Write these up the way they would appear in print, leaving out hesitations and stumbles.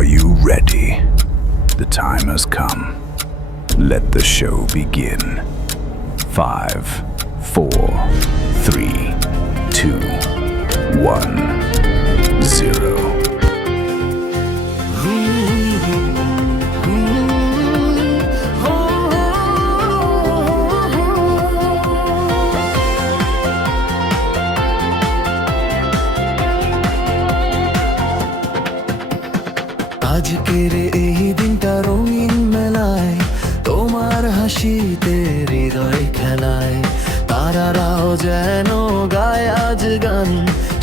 Are you ready? The time has come. Let the show begin. 5, 4, 3, 2, 1, 0. আজকের এই দিনটা রঙিন মেলায়, তোমার হাসিতে হৃদয় খেলায়। তারারাও যেন গায় আজ গান,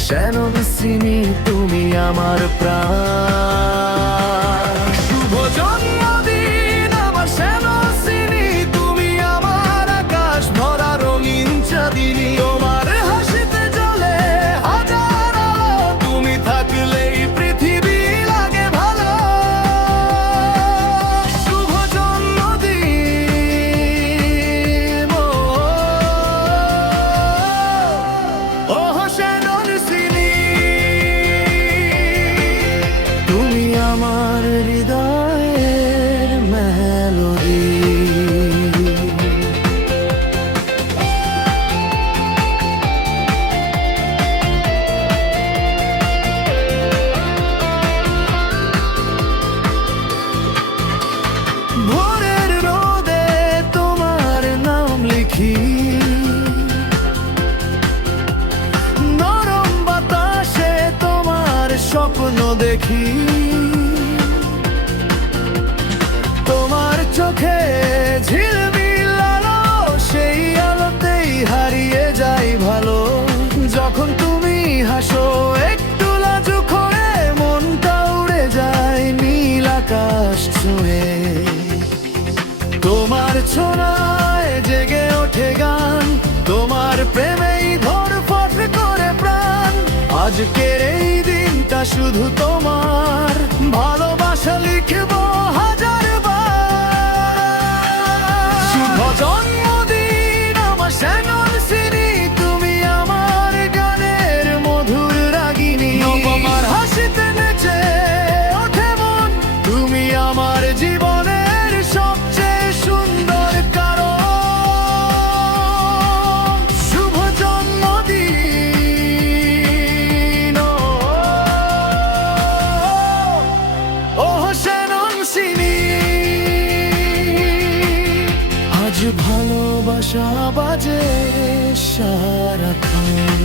যেন বিস্মৃতি তুমি আমার প্রাণ। শুভ জন্মদিন আমার সেনসিনী, তুমি আমার আকাশ ভরা রঙিন চাঁদিনী। তোমার হাসিতে জ্বলে হাজার আলো, তুমি থাকলেই পৃথিবী লাগে ভালো। শুভ জন্মদিন ও সেনসিনী, তুমি আমার হৃদয়ের মেলোডি। ভোরের রোদে তোমার নাম লিখি, নরম বাতাসে তোমার স্বপ্ন দেখি। তোমার চোখে ঝিলমিল আলো, সেই আলোতেই হারিয়ে যাই ভালো। যখন তুমি হাসো একটু লাজুক হয়ে, মনটা উড়ে যায় নীল আকাশ ছুঁয়ে। তোমার ছোঁয়ায় জেগে ওঠে গান, তোমার প্রেমেই ধড়ফড় করে প্রাণ। আজকের এই দিনটা শুধু তোমার, ভালোবাসা লিখবো হাজার বার। শুভ জন্মদিন আমার সেনসিনী, তুমি আমার গানের মধুর রাগিনী। তোমার হাসিতে নেচে ওঠে মন, তুমি আমার জীবনের সবচেয়ে সুন্দর কারণ। শুভ জন্মদিন ও সেনসিনী, আজ ভালোবাসা বাজে সারাক্ষণ।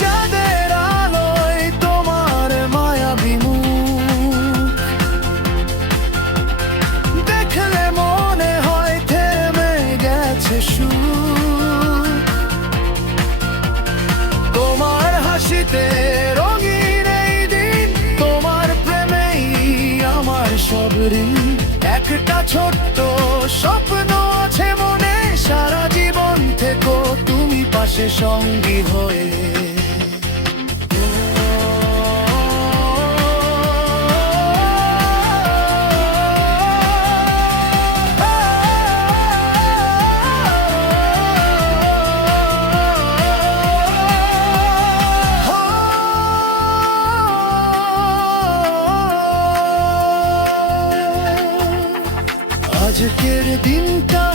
চাঁদের আলোয় তোমার মায়াবী মুখ, দেখলে মনে হয় থেমে গেছে সুর। তোমার হাসিতে রঙিন এই দিন, তোমার প্রেমেই আমার সব ঋণ। একটা ছোট্ট স্বপ্ন আছে মনে, সারা জীবন থেকো তুমি পাশে সঙ্গী হয়ে। আজকের দিনটা